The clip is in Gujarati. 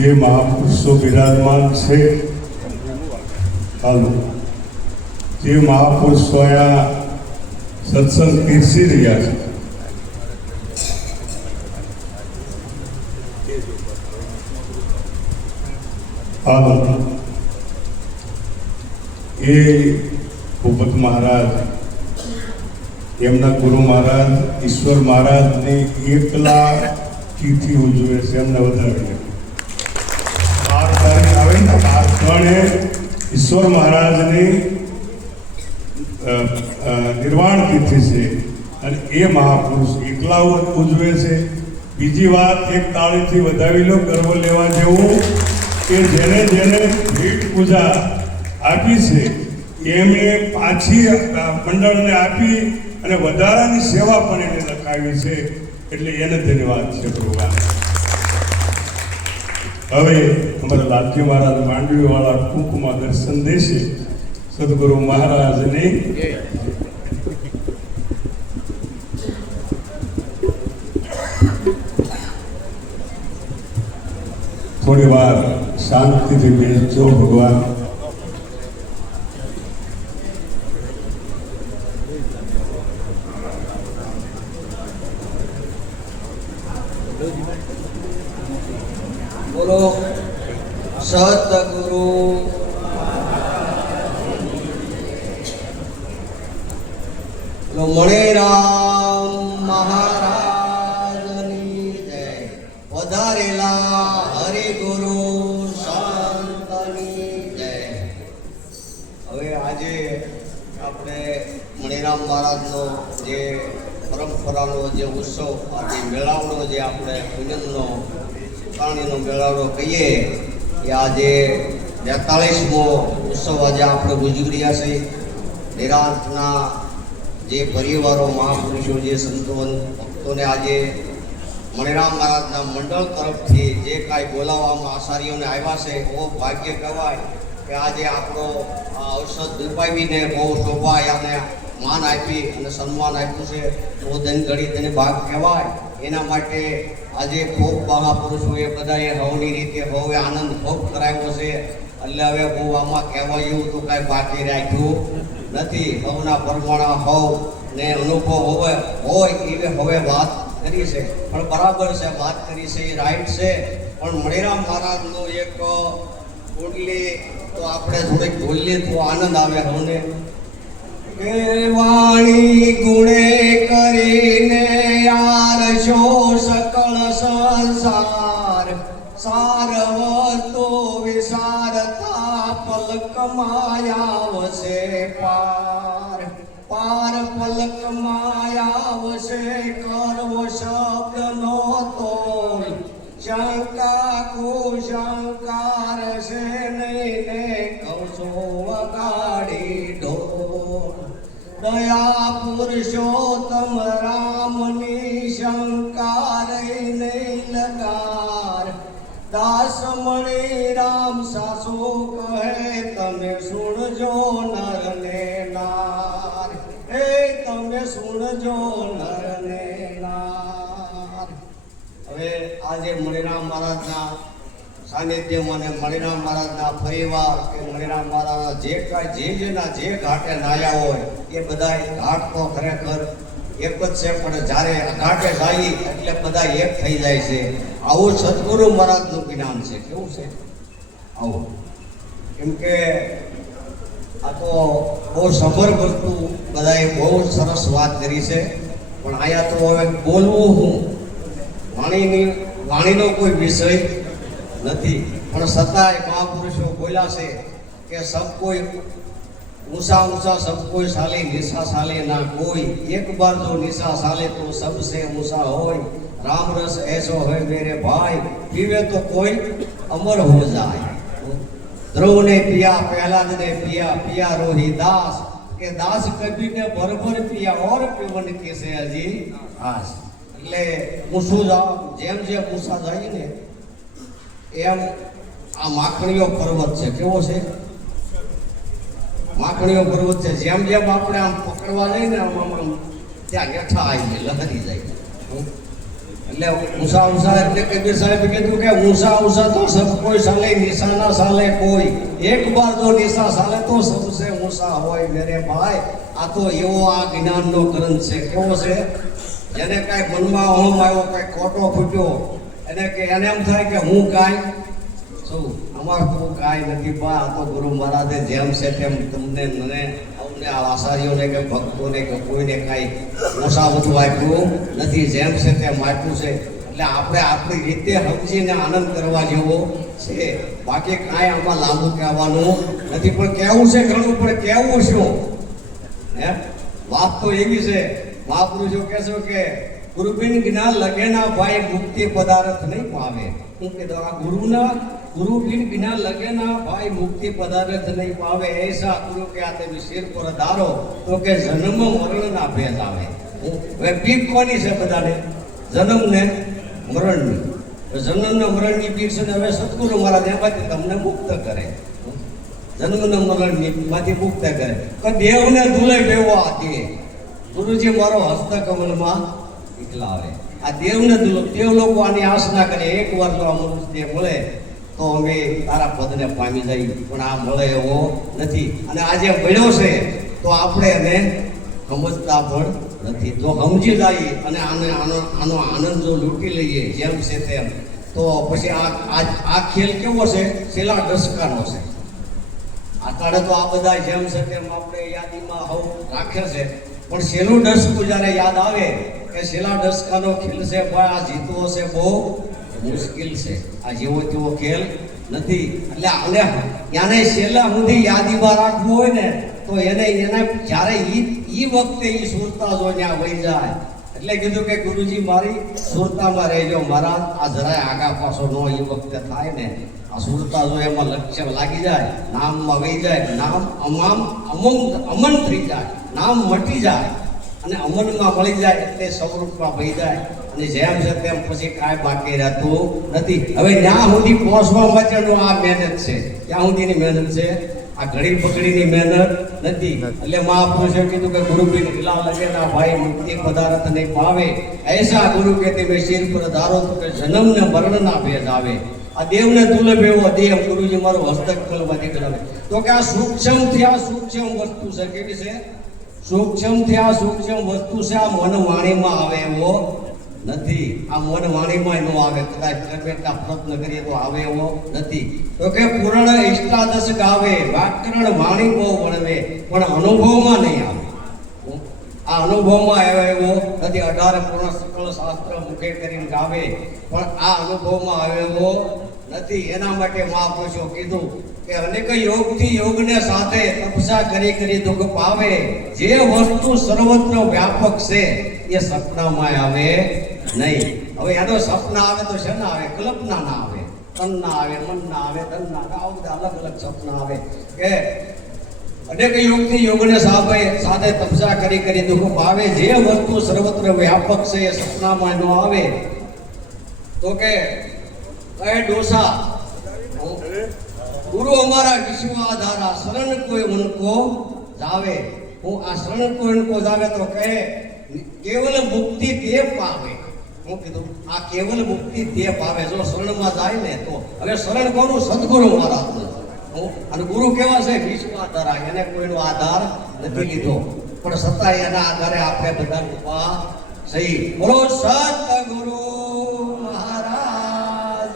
જે મહાપુરુષો બિરાજમાન છે, હાલો જે મહાપુરુષો અહીંયા સત્સંગ પીરસી રહ્યા છે, હાલો એ ભૂપત મહારાજ, એમના ગુરુ મહારાજ ઈશ્વર મહારાજની એકલા તિથિ ઉજવે છે. એમને વધાવીને 12 તારીખ આવે ને, 12 ઈશ્વર મહારાજની નિર્વાણ તિથિ છે અને એ મહાપુરુષ એકલા ઉજવે છે. બીજી વાત, એક તાળીથી વધાવી લો, ગર્વ લેવા જેવું કે જેને જેને ભેટ પૂજા આપી છે એમને પાછી મંડળને આપી અને વધારાની સેવા પણ એને લખાવી છે, એટલે એને ધન્યવાદ છે ભગવાન. હવે અમારા લાલજી મહારાજ માંડવીવાળા ટૂંકમાં દર્શન દેશે. સદગુરુ મહારાજને થોડી વાર શાંતિથી બેસજો. ભગવાન બોલો સતગુરુ મણિરામ મહારાજની જય. વધારેલા હરિગુરુ સંતની જય. હવે આજે આપણે મણિરામ મહારાજનો જે પરંપરાનો જે ઉત્સવ, આજે મેળાવડો જે આપણે પૂજનનો પાણીનો મેળાવડો કહીએ, એ આજે 43મો ઉત્સવ આજે આપણે ઉજવી રહ્યા છીએ. નિરાંતના જે પરિવારો, મહાપુરુષો, જે સંતો ભક્તોને આજે મણિરામ મહારાજના મંડળ તરફથી જે કાંઈ બોલાવવામાં આચાર્યોને આવ્યા છે, બહુ ભાગ્ય કહેવાય કે આજે આપણો અવસર દુપાવીને બહુ શોભા અને માન આપી અને સન્માન આપ્યું છે. બહુ ધનઘડી તેને ભાગ કહેવાય. એના માટે આજે ખૂબ મહાપુરુષોએ બધાએ હવની રીતે હવે આનંદ ભોગ કરાવ્યો છે. એટલે હવે બહુ આમાં કહેવાય એવું તો કાંઈ બાકી રાખ્યું નથી. હવના પ્રમાણે હવ ને અનુભવ હોય એવી હવે વાત કરી છે, પણ બરાબર છે, વાત કરી છે એ રાઈટ છે. પણ મણિરામ મહારાજનો એક કુંડલી તો આપણે થોડીક બોલીએ તો આનંદ આવે. હવને કે વાણી ગુણે કરીને યાર છો સકળ સંસાર, સારવતો વિસારતા પલક માયાવશે પાર. પાર પલક માયાવશે કરવો શબ્દ નો તોલ. શંકા કુશંકાર છે નહીં ને કૌશો વગાડી ઢોલ. દયા પુરુષોત્તમ રામની શંકા નહીં લગાર. દાસ મણિરામ સાસુ કહે તમે સુણજો નર ને નાર. એ તમે સુણજો નર ને નાર. હવે આજે મણિરામ મહારાજના સાનિધ્યમાં અને મણિરામ મહારાજના પરિવાર કે મણિરામ મહારાજના જે કાંઈ જેના જે ઘાટે નાયા હોય એ બધા ઘાટ તો ખરેખર એક જ છે, પણ જ્યારે ઘાટે જાય એટલે બધા એક થઈ જાય છે. આવું સદગુરુ મહારાજનું જ્ઞાન છે. કેવું છે આવું? કેમ કે આ તો બહુ સબર વસ્તુ બધાએ બહુ સરસ વાત કરી છે, પણ અહીંયા તો હવે બોલવું હું વાણીનો કોઈ વિષય નથી, પણ છતાંય મહાપુરુષો બોલ્યા છે કે સબ કોઈ ऊंचा ऊंचा सब कोई साले निशा साले ना कोई. एक बार जो निशा साले तो सबसे ऊंचा होय. राम रस ऐसो है मेरे भाई, पीवे तो कोई अमर हो जाए. ध्रुव ने पिया, प्रहलाद ने पिया, पिया रोहिदास के दास कभी ने भरभर पिया और पीवन कैसे अजी आस. એટલે ઊંચું જાવ, જેમ જેમ ઊંચા જાય ને એમ આ માખણીઓ પર્વત છે. કેવો છે? માખણીઓ પર્વત છે. જેમ જેમ આપણે આમ પકડવા જઈએ ને આમ ત્યાં હેઠા આવીને લહરી જાય. એટલે ઊંસા ઊંસા એટલે કબીર સાહેબ કીધું કે ઊંસા ઊંસા તો સબ કોઈ સાલે નિશા ના સાલે કોઈ, એક બાર જો નિશા સાલે તો સબસે ઊંસા હોય મેરે ભાઈ. આ તો એવો આ જ્ઞાનનો ગ્રંથ છે. કેવો છે? જેને કાંઈ મનમાં અહમ આવ્યો, કાંઈ ખોટો ફૂટ્યો, એને એમ થાય કે હું કાંઈ શું, અમાર તો કાંઈ નથી બા. આ તો ગુરુ મહારાજે જેમ છે તેમ તમને મને અમને આ આચાર્યોને કે ભક્તોને કે કોઈને કાંઈ ઓછાવતું આપ્યું નથી, જેમ છે તેમ આપ્યું છે. એટલે આપણે આપણી રીતે સમજીને આનંદ કરવા જેવો છે. બાકી કાંઈ આમાં લાંબુ કહેવાનું નથી. પણ કહેવું છે ઘણું, પણ કહેવું શું હે? વાત તો એવી છે, મહાપુરુષો કહેશો કે ગુરુબિન જ્ઞાન લગે ના ભાઈ મુક્તિ પદાર્થ નહીં પાવે. હું કીધું આ ગુરુ બિન જ્ઞાન લગે ના ભાઈ મુક્તિ પદાર્થ નહીં પાવે. એસા ગુરુ કે આ તમે શિર પર ધારો તો કે જન્મ મરણ ના ભેદ આવે. હવે પીક કોની છે બધાને? જન્મ ને મરણની. જન્મ ને મરણની પીક છે ને હવે સદગુરુ મહારાજ એમાંથી તમને મુક્ત કરે. જન્મ ને મરણની માંથી મુક્ત કરે. તો દેવને દુલે બેવો આતી ગુરુજી મારો હસ્તકમલમાં નીકળાવે. આ દેવને દેવ લોકો આની આશ ના કરે. એક વાર જો આ મનુષ્ય મળે તો અમે તારા પદને પામી જઈએ, પણ આ મળે એવો નથી. અને આજે મળ્યો છે તો આપણે એને સમજતા પણ નથી. તો સમજી જઈએ અને આનો આનંદ જો લૂંટી લઈએ જેમ છે તેમ, તો પછી આ ખેલ કેવો છે? છેલ્લા દશકાનો છે. અત્યારે તો આ બધા જેમ છે તેમ આપણે યાદીમાં હવ રાખે છે, પણ છેલ્લું દશકું જ્યારે યાદ આવે કે છેલ્લા દશકાનો ખેલ છે ભાઈ, આ જીતવો છે બહુ મુશ્કેલ છે. આ જેવો તેવો ખેલ નથી. એટલે આને એને છેલ્લા સુધી યાદીમાં રાખવું હોય ને તો એને જ્યારે એ વખતે એ સુરતા જો ત્યાં વહી જાય. એટલે કીધું કે ગુરુજી મારી સુરતામાં રહેજો મહારાજ. આ જરાય આગા પાછો નો એ વખતે થાય ને, આ સુરતા જો એમાં લક્ષ્ય લાગી જાય, નામમાં વહી જાય, નામ અમન થઈ જાય, નામ મટી જાય અને અમનમાં મળી જાય એટલે સ્વરૂપમાં વહી જાય. અને જેમ છે તેમ પછી કાંઈ બાકી રહેતું નથી. હવે ત્યાં સુધી પહોંચવા માટેનો આ મહેનત છે. ત્યાં સુધીની મહેનત છે, આ ઘડી પકડીની મહેનત નથી. એટલે મહાપુરુષે કીધું કે ગુરુ બિન હિલા લગે ના ભાઈ મુક્તિ પદાર્થ નહીં પાવે. એસા ગુરુ કે તમે શિર પર ધારો તો કે જન્મ ને મરણ ના ભેદ આવે. આ દેવને દુર્લભ એવો દેવ ગુરુજી મારો હસ્તકમલમાં નીકળાવે. તો કે આ સૂક્ષ્મથી આ સૂક્ષ્મ વસ્તુ છે. કેવી છે? સૂક્ષ્મથી આ સૂક્ષ્મ વસ્તુ છે. આ મન વાણીમાં આવે એવો નથી. આ મન વાણીમાં ન આવે. કદાચ કરવેટા પ્રયત્ન કરીએ તો આવે એવો નથી. તો કે પુરાણ ઇષ્ટાદશ ગાવે, વ્યાકરણ વાણી બહુ વણવે, પણ અનુભવમાં નહીં આવે. આ અનુભવમાં આવે એવો નથી. 18 પૂર્ણ સકળ શાસ્ત્ર મુખે કરીને ગાવે, પણ આ અનુભવમાં આવે એવો નથી. એના માટે મહાપુરુષો કીધું કે અનેક યોગથી યોગને સાથે તપસ્યા કરી દુઃખ પાવે. જે વસ્તુ સર્વત્ર વ્યાપક છે એ સપનામાં આવે નહીં. હવે એનો સપના આવે તો શેના આવે? કલ્પના ના આવે, તન ના આવે, મન ના આવે, ધન ના આવે, આવા બધા અલગ અલગ સપના આવે. કે અનેક યોગથી યોગને સાથે તપસ્યા કરી દુઃખ પાવે. જે વસ્તુ સર્વત્ર વ્યાપક છે એ સપનામાં ન આવે. તો કે કહે ડોસા ગુરુ અમારા વિશ્વાધારા, શરણ કોઈ ઉनको જાવે. હું આ શરણ કોઈ ઉनको જાવે તો કહે કેવલ મુક્તિ તે પાવે. હું કીધું આ કેવલ મુક્તિ તે પાવે જો શરણમાં જાય ને તો. હવે શરણ કોનું? સદગુરુ મહારાજનું. અને ગુરુ કેવા છે? વિશ્વાધારા. એને કોઈનો આધાર નથી લીધો, પણ છતાં એના આધારે આપણે બધા ઉભા સહી. બોલો સતગુરુ